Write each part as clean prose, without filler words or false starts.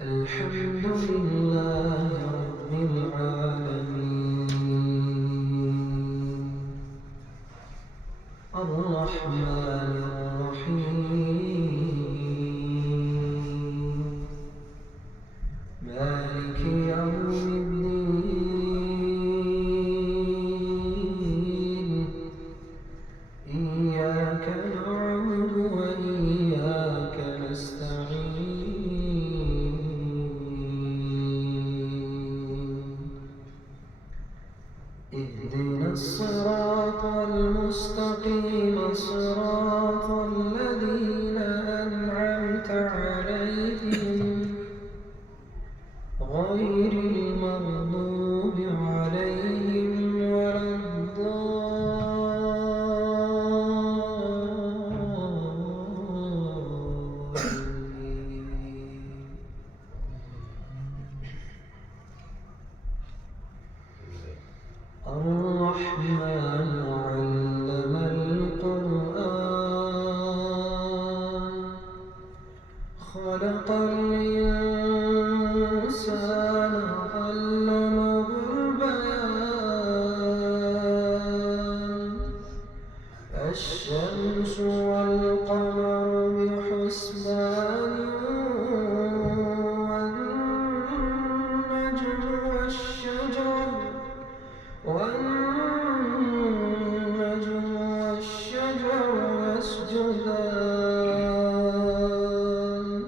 الحمد لله رب العالمين الرحمن الرحيم مالك يوم الدين إياك نعبد وإياك نستعين اهدنا الصراط المستقيم صراط الذين أنعمت عليهم غير المغضوب عليهم ولا الرحمن علم القرآن خلق الإنسان علمه البيان الشمس والقمر بحسبان والنجم والشجر يسجدان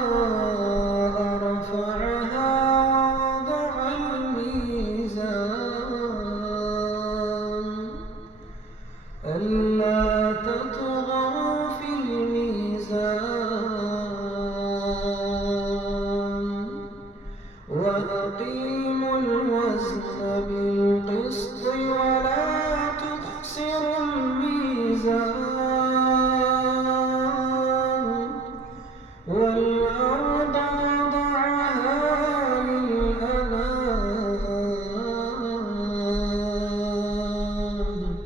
والسماء رفعها ووضع الميزان ألا تطغوا في الميزان وأقيموا الوزن بالقسط ولا تخسروا الميزان والأرض وضعها للأنام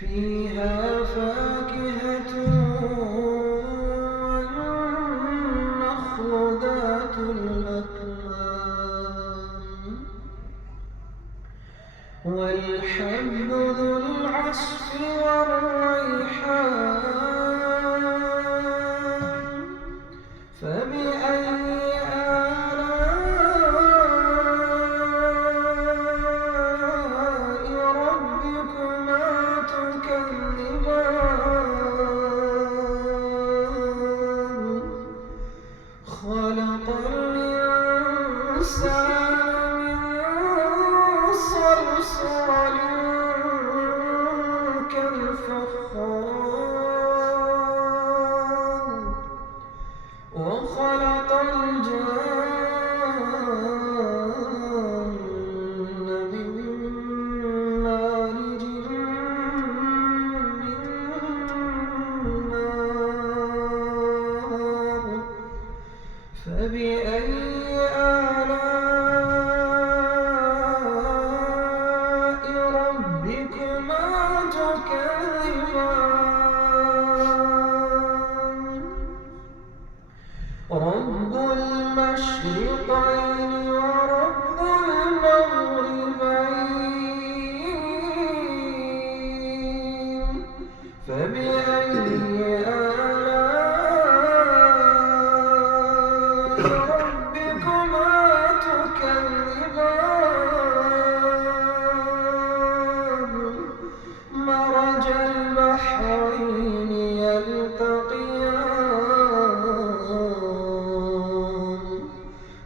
فيها فاكهة والنخل ذات الأكمام والحب ذو العصف والريحان فبأي آلاء ربكما تكذبان خلق الإنسان صلصال كالفخار وخلق الجان من مارج من نار فبأي آلاء ربكما تكذبان رب المشرقين ورب المغربين فبأي آلاء ربكما تكذبان مرج البحرين يلتقيان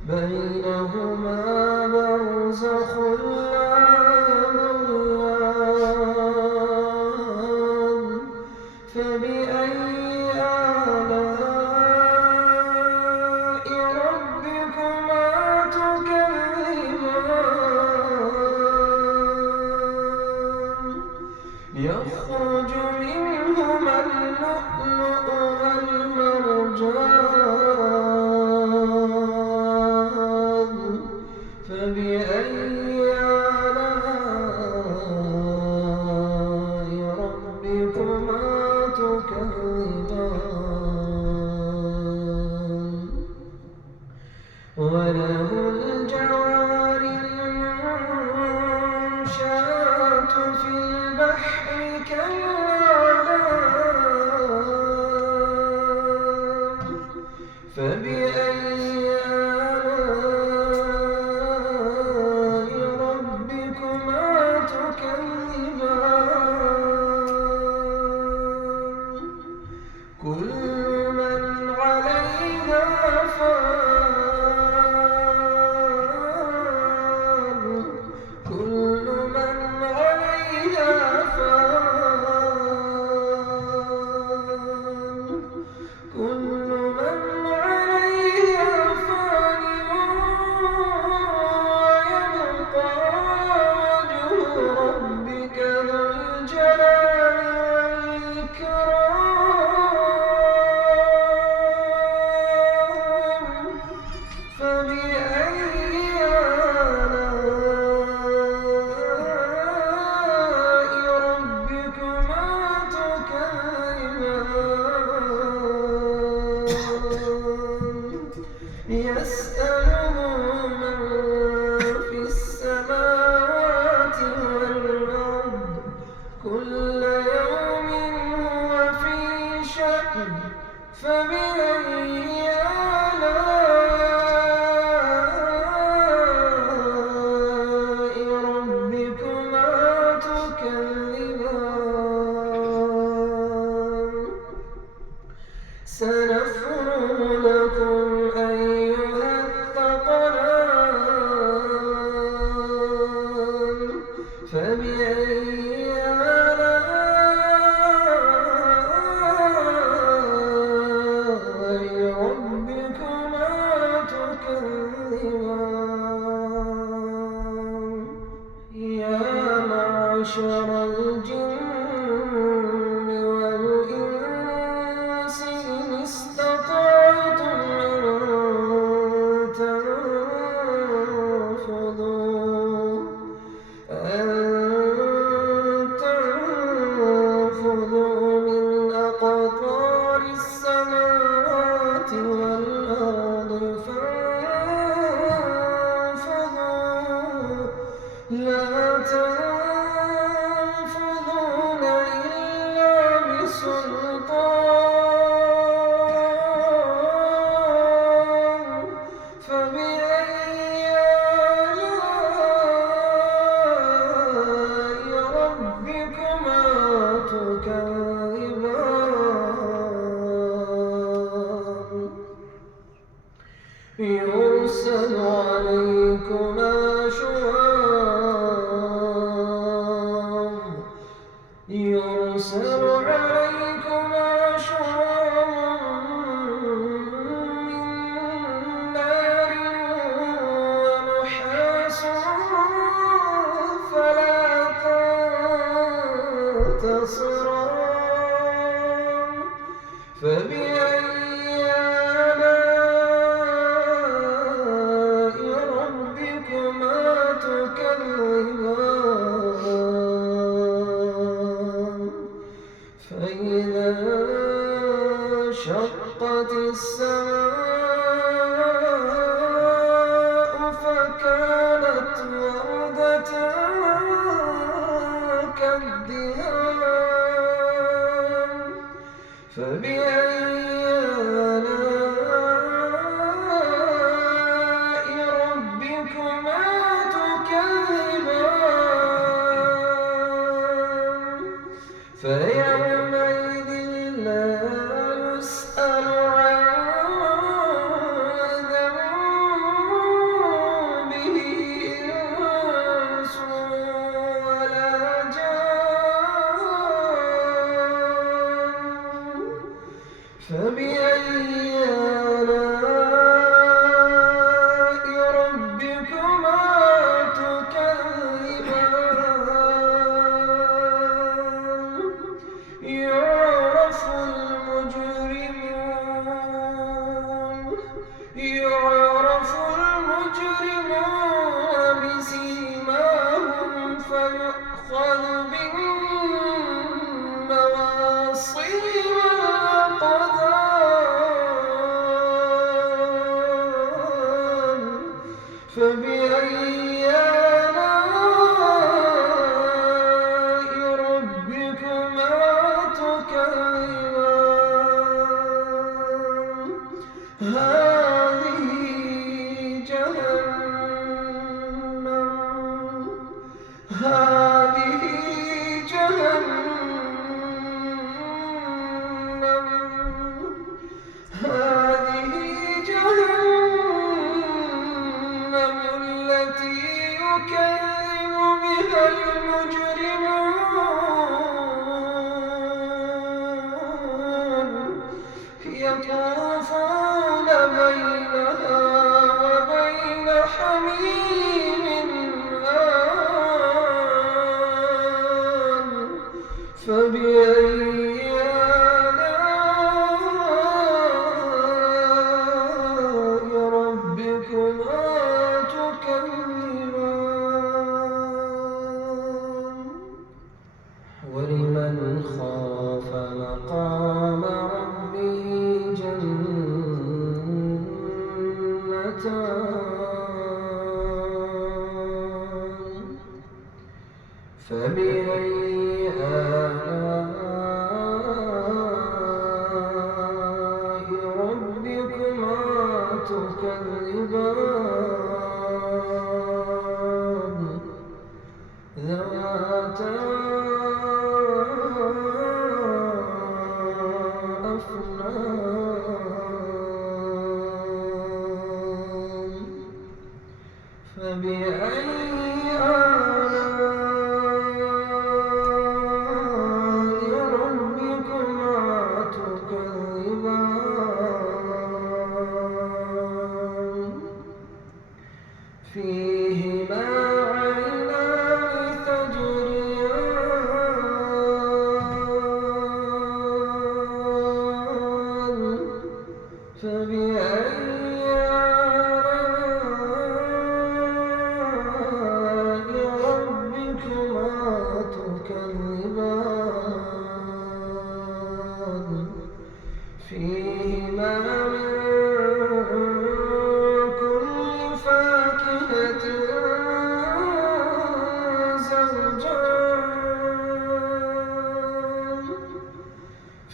بينهما برزخ لا يبغيان فبأي آلاء ربكما تكذبان يخرج منهما اللؤلؤ تكذبان وله الجوار المنشآت في البحر كالأعلام فبأي آلاء ربكما تكذبان كل من عليها فان كل من عليها فان كل من عليها فان ويبقى وجه ربك ذو الجلال والإكرام فبأي آلاء ربكما تكذبان يسأله من في السماوات والأرض كل يوم هو في شأن فبأي آلاء ربكما تكذبان سنفرغ لكم أيها الثقلان فبأي آلاء ربكما تكذبان يا معشر الجن والإنس إن استطعتم أن تنفذوا من أقطار السماوات والأرض فانفذوا لا تنفذون إلا بسلطان فبأي آلاء ربكما تكذبان يرسل عليكما شواظ يرسل عليكما شواظ من نار ونحاس فلا تنتصران فبأي آلاء ربكما تكذبان فإذا انشقت السماء فكانت وردة كالدهان فبأي آلاء ربكما تكذبان فيومئذ لا يسأل عن ذنبه إنس ولا جان فبأي آلاء ربكما تكذبان يعرف المجرمون بسيماهم فيؤخذ بالنواصي فبأي آلاء ربكما تكذبان هذه جهنم هذه جهنم هذه جهنم التي يكذب بها المجرمون يطوفون بينها وبين حميم آن فبأي آلاء ربكما تكذبان ولمن خاف مقام ربه جنتان فبأي آلاء ربكما تكذبان ذواتا أفنان فبأي آلاء ربكما تكذبان فيهما عينان تجريان فبأي آلاء ربكما تكذبان فيهما من كل فاكهة زوجان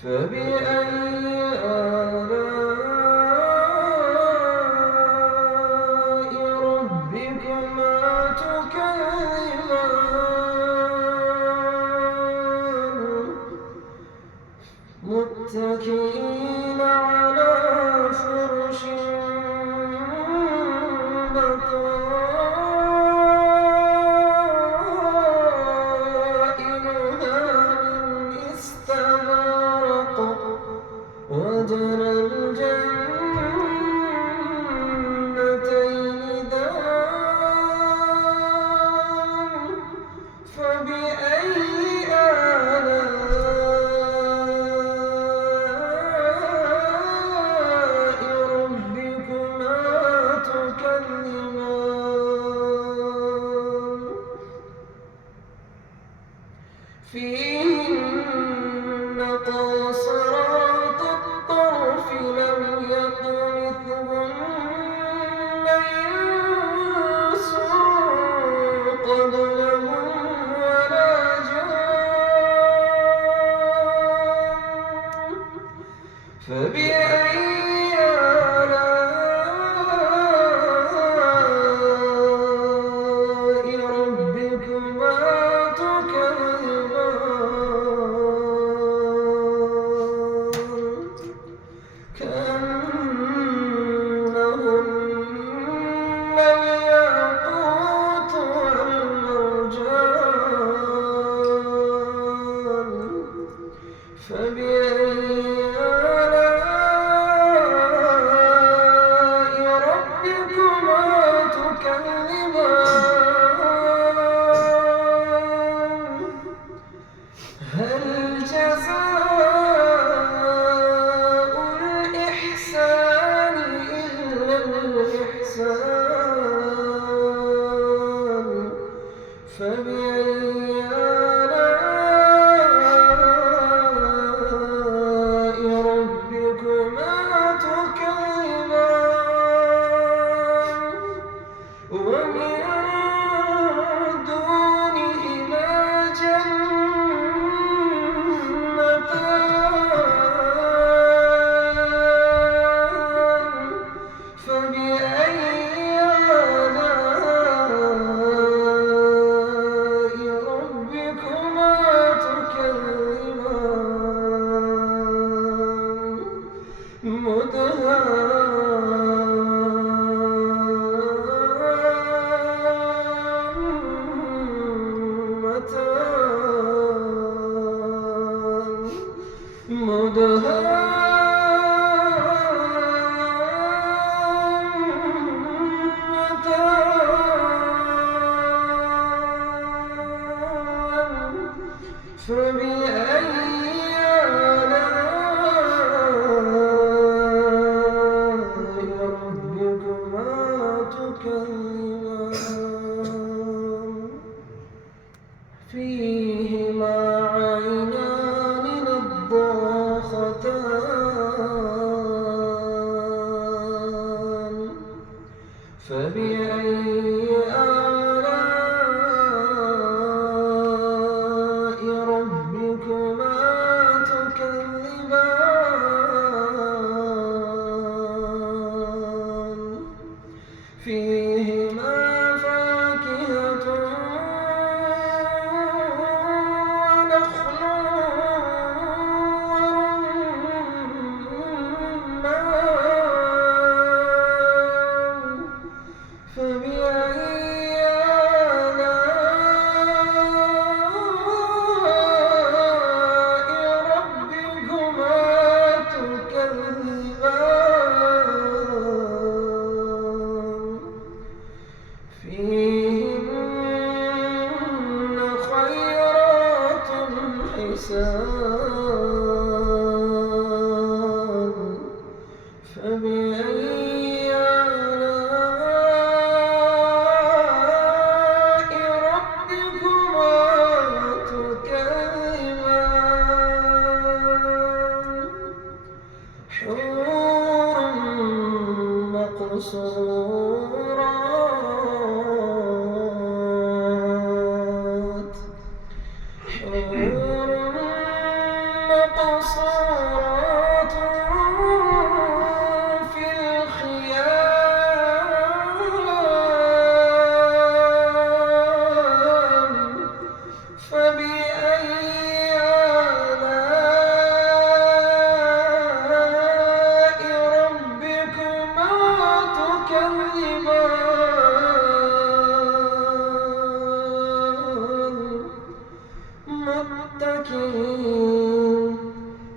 فبأي آلاء ربكما تكذبان متكئين على فرش بطائنها من استبرق وجنى الجنتين دان فبأي آلاء ربكما تكذبان فيهن قاصرات الطرف لم يطمثهن إنس قبلهم ولا جان فبأي آلاء ربكما تكذبان كأنهن الياقوت والمرجان فبأي آلاء ربكما تكذبان هل جزاء الإحسان إلا الإحسان فبأي آلاء ربكما تكذبان فبأي آلاء ربكما تكذبان فيهما فاكهة ونخل ورمان فبأي آلاء ربكما تكذبان فيهن خيرات حسان فبأي آلاء ربكما تكذبان حور مقصورات حور مقصورات في الخيام فبأي آلاء ربكما تكذبان متكئين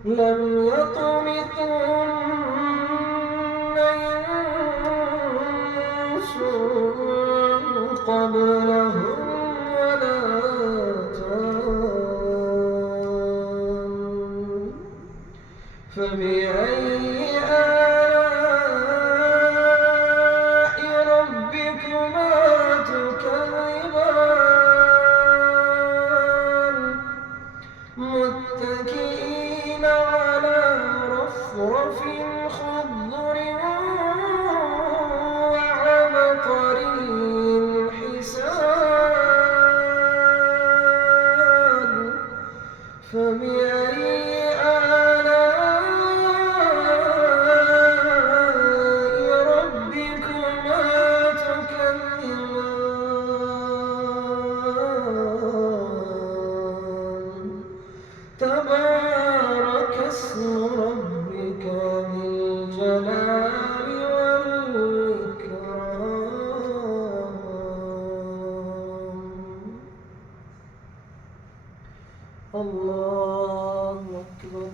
لم يطمثهن إنس قبلهم ولا جان فبأي آلاء ربكما تكذبان متكئين على رفرف خضر وعبقري حسان فبأي آلاء ربكما تكذبان تبارك اسم ربك ذي الجلال والإكرام الله أكبر.